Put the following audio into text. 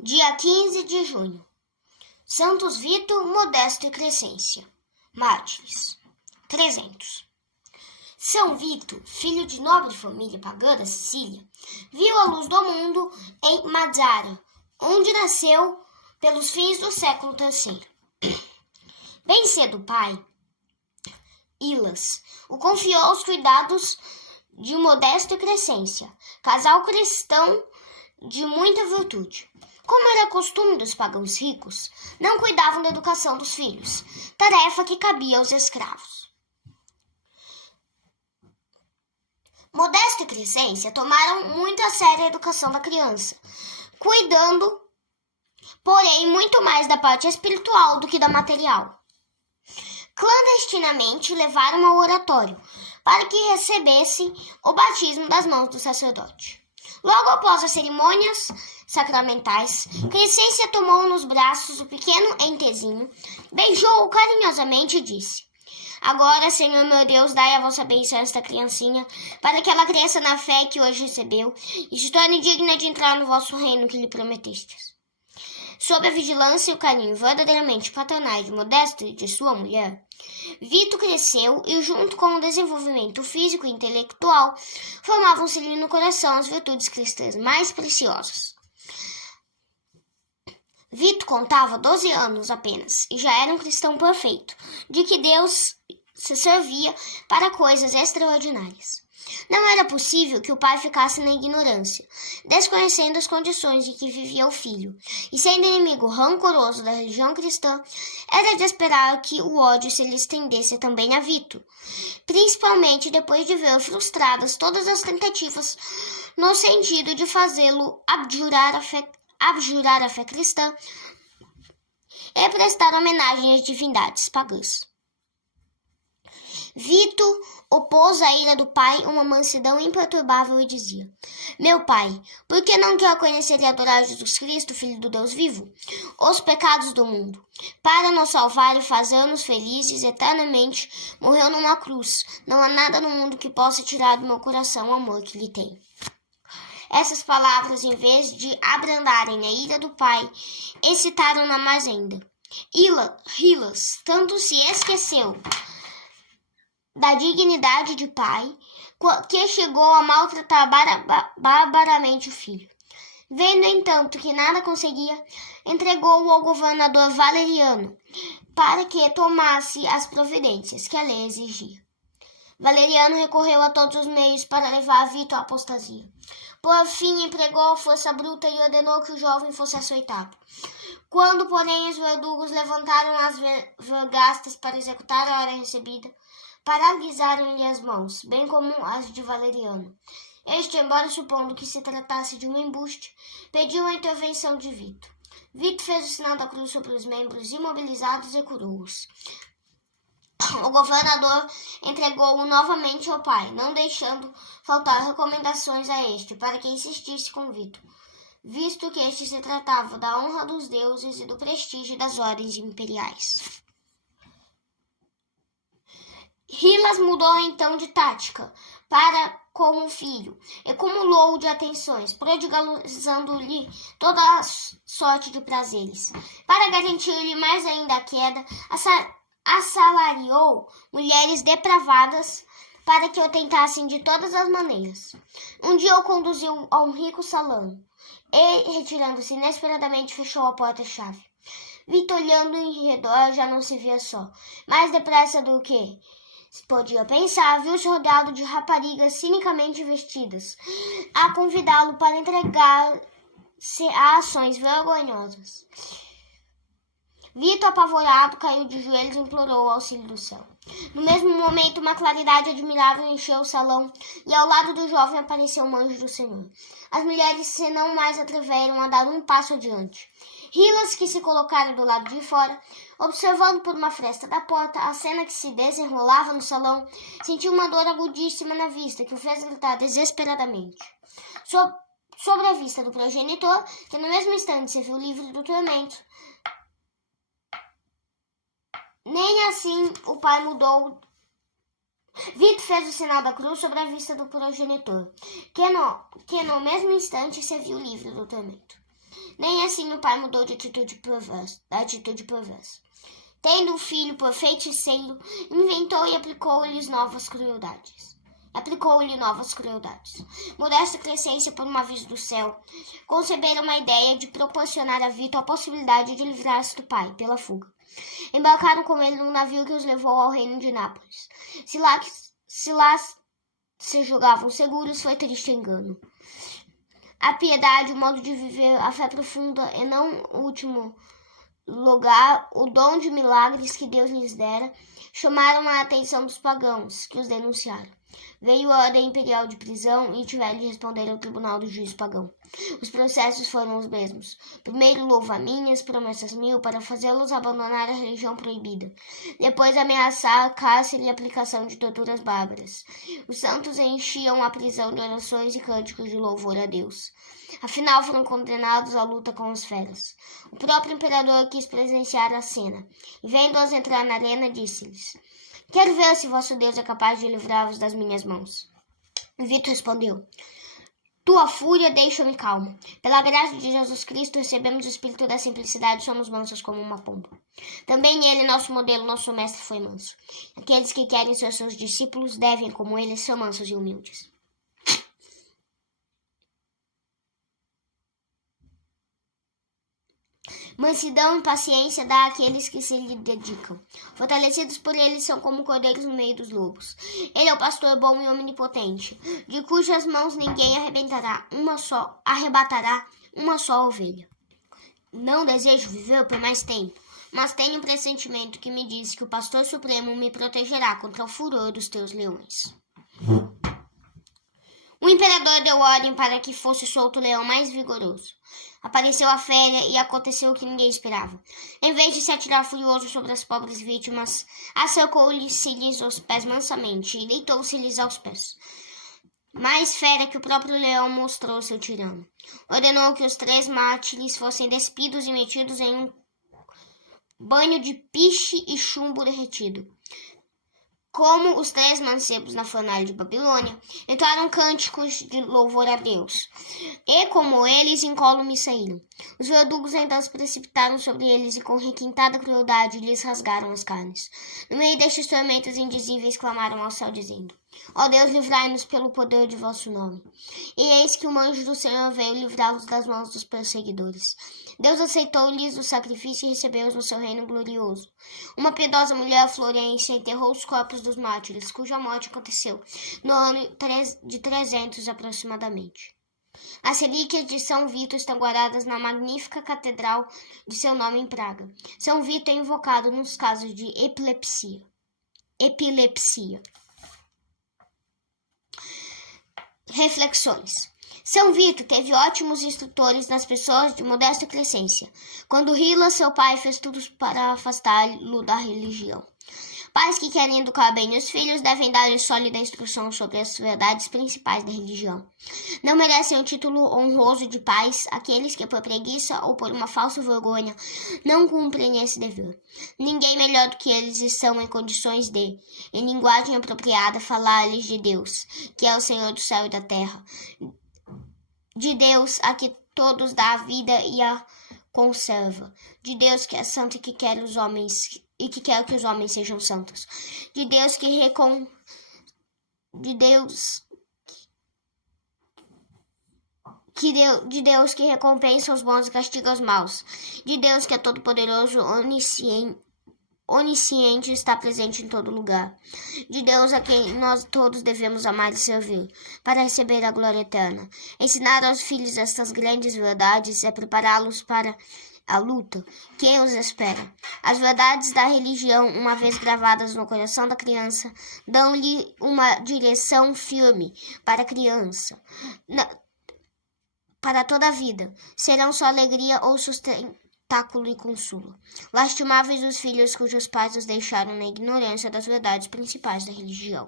Dia 15 de junho. Santos Vito, Modesto e Crescência. Mártires. 300. São Vito, filho de nobre família pagã da Sicília, viu a luz do mundo em Mazara, onde nasceu pelos fins do século III. Bem cedo o pai, Ilas, o confiou aos cuidados de Modesto e Crescência, casal cristão de muita virtude. Como era costume dos pagãos ricos, não cuidavam da educação dos filhos, tarefa que cabia aos escravos. Modesto e Crescência tomaram muito a sério a educação da criança, cuidando, porém, muito mais da parte espiritual do que da material. Clandestinamente levaram ao oratório, para que recebesse o batismo das mãos do sacerdote. Logo após as cerimônias sacramentais, Crescência tomou nos braços o pequeno entezinho, beijou-o carinhosamente e disse: Agora, Senhor meu Deus, dai a vossa bênção a esta criancinha, para que ela cresça na fé que hoje recebeu e se torne digna de entrar no vosso reino que lhe prometestes. Sob a vigilância e o carinho verdadeiramente paternais de Modesto e de sua mulher, Vito cresceu e, junto com o desenvolvimento físico e intelectual, formavam-se-lhe no coração as virtudes cristãs mais preciosas. Vito contava 12 anos apenas e já era um cristão perfeito, de que Deus se servia para coisas extraordinárias. Não era possível que o pai ficasse na ignorância, desconhecendo as condições de que vivia o filho, e sendo inimigo rancoroso da religião cristã, era de esperar que o ódio se lhe estendesse também a Vito, principalmente depois de ver frustradas todas as tentativas no sentido de fazê-lo abjurar a fé cristã e prestar homenagem às divindades pagãs. Vito opôs à ira do pai uma mansidão imperturbável e dizia: Meu pai, por que não quer conhecer e adorar Jesus Cristo, Filho do Deus vivo? Os pecados do mundo, para nos salvar e fazer-nos felizes eternamente, morreu numa cruz. Não há nada no mundo que possa tirar do meu coração o amor que lhe tem. Essas palavras, em vez de abrandarem a ira do pai, excitaram-na mais ainda. Ilas tanto se esqueceu da dignidade de pai, que chegou a maltratar barbaramente o filho. Vendo, entanto, que nada conseguia, entregou-o ao governador Valeriano, para que tomasse as providências que a lei exigia. Valeriano recorreu a todos os meios para levar Vito à apostasia. Por fim, empregou a força bruta e ordenou que o jovem fosse açoitado. Quando, porém, os verdugos levantaram as vergastas para executar a ordem recebida, paralisaram-lhe as mãos, bem como as de Valeriano. Este, embora supondo que se tratasse de um embuste, pediu a intervenção de Vito. Vito fez o sinal da cruz sobre os membros imobilizados e curou-os. O governador entregou-o novamente ao pai, não deixando faltar recomendações a este para que insistisse com Vito, visto que este se tratava da honra dos deuses e do prestígio das ordens imperiais. Ilas mudou então de tática para com o filho e cumulou de atenções, prodigalizando-lhe toda a sorte de prazeres. Para garantir-lhe mais ainda a queda, assalariou mulheres depravadas para que o tentassem de todas as maneiras. Um dia o conduziu a um rico salão e, retirando-se inesperadamente, fechou a porta-chave. Vito, olhando em redor, já não se via só. Mais depressa do que podia pensar, viu-se rodeado de raparigas cinicamente vestidas, a convidá-lo para entregar-se a ações vergonhosas. Vito, apavorado, caiu de joelhos e implorou o auxílio do céu. No mesmo momento, uma claridade admirável encheu o salão e ao lado do jovem apareceu um anjo do Senhor. As mulheres se não mais atreveram a dar um passo adiante. Ilas, que se colocara do lado de fora, observando por uma fresta da porta a cena que se desenrolava no salão, sentiu uma dor agudíssima na vista, que o fez gritar desesperadamente. Sobre a vista do progenitor, que no mesmo instante se viu livre do tormento, nem assim o pai mudou. Vito fez o sinal da cruz sobre a vista do progenitor, que no mesmo instante se viu livre do tormento. Nem assim o pai mudou de atitude perversa. Tendo o filho por feiticeiro, inventou e aplicou-lhe novas crueldades. Modesta crescência por um aviso do céu, conceberam uma ideia de proporcionar a Vitor a possibilidade de livrar-se do pai, pela fuga. Embarcaram com ele num navio que os levou ao reino de Nápoles. Se lá se julgavam seguros, foi triste engano. A piedade, o modo de viver, a fé profunda e não último lugar, o dom de milagres que Deus lhes dera, chamaram a atenção dos pagãos, que os denunciaram. Veio a ordem imperial de prisão e tiveram de responder ao tribunal do juiz pagão. Os processos foram os mesmos. Primeiro louva-minhas, promessas mil, para fazê-los abandonar a religião proibida. Depois ameaçar cárcere e aplicação de torturas bárbaras. Os santos enchiam a prisão de orações e cânticos de louvor a Deus. Afinal, foram condenados à luta com as feras. O próprio imperador quis presenciar a cena, e vendo-os entrar na arena, disse-lhes: Quero ver se vosso Deus é capaz de livrar-vos das minhas mãos. Vitor respondeu: Tua fúria deixa-me calmo. Pela graça de Jesus Cristo, recebemos o espírito da simplicidade e somos mansos como uma pomba. Também ele, nosso modelo, nosso mestre, foi manso. Aqueles que querem ser seus discípulos devem, como ele, ser mansos e humildes. Mansidão e paciência dá àqueles que se lhe dedicam. Fortalecidos por ele, são como cordeiros no meio dos lobos. Ele é o pastor bom e omnipotente, de cujas mãos ninguém arrebatará uma só ovelha. Não desejo viver por mais tempo, mas tenho um pressentimento que me diz que o pastor supremo me protegerá contra o furor dos teus leões. O imperador deu ordem para que fosse solto o leão mais vigoroso. Apareceu a fera e aconteceu o que ninguém esperava. Em vez de se atirar furioso sobre as pobres vítimas, acercou-lhes os pés mansamente e deitou-se-lhes aos pés. Mais fera que o próprio leão mostrou seu tirano. Ordenou que os 3 mártires fossem despidos e metidos em um banho de piche e chumbo derretido. Como os 3 mancebos na fornalha de Babilônia, entoaram cânticos de louvor a Deus. E como eles, incólumes saíram. Os verdugos então se precipitaram sobre eles e com requintada crueldade lhes rasgaram as carnes. No meio destes tormentos indizíveis clamaram ao céu, dizendo: Ó Deus, livrai-nos pelo poder de vosso nome. E eis que o anjo do Senhor veio livrá-los das mãos dos perseguidores. Deus aceitou-lhes o sacrifício e recebeu-os no seu reino glorioso. Uma piedosa mulher florência enterrou os corpos dos mártires, cuja morte aconteceu no ano de 300 aproximadamente. As relíquias de São Vitor estão guardadas na magnífica catedral de seu nome em Praga. São Vitor é invocado nos casos de epilepsia. Reflexões. São Vitor teve ótimos instrutores nas pessoas de modesta crescência. Quando Hila, seu pai, fez tudo para afastá-lo da religião. Pais que querem educar bem os filhos devem dar-lhes sólida instrução sobre as verdades principais da religião. Não merecem o título honroso de pais aqueles que, por preguiça ou por uma falsa vergonha, não cumprem esse dever. Ninguém melhor do que eles estão em condições de, em linguagem apropriada, falar-lhes de Deus, que é o Senhor do céu e da terra, de Deus a que todos dá a vida e a conserva, de Deus que é santo e que quer que os homens sejam santos, de Deus que recompensa os bons e castiga os maus, de Deus que é todo-poderoso, onisciente e está presente em todo lugar, de Deus a quem nós todos devemos amar e servir, para receber a glória eterna. Ensinar aos filhos estas grandes verdades é prepará-los para a luta que os espera. As verdades da religião, uma vez gravadas no coração da criança, dão-lhe uma direção firme para a criança, para toda a vida. Serão só alegria ou sustentáculo e consolo. Lastimáveis os filhos cujos pais os deixaram na ignorância das verdades principais da religião.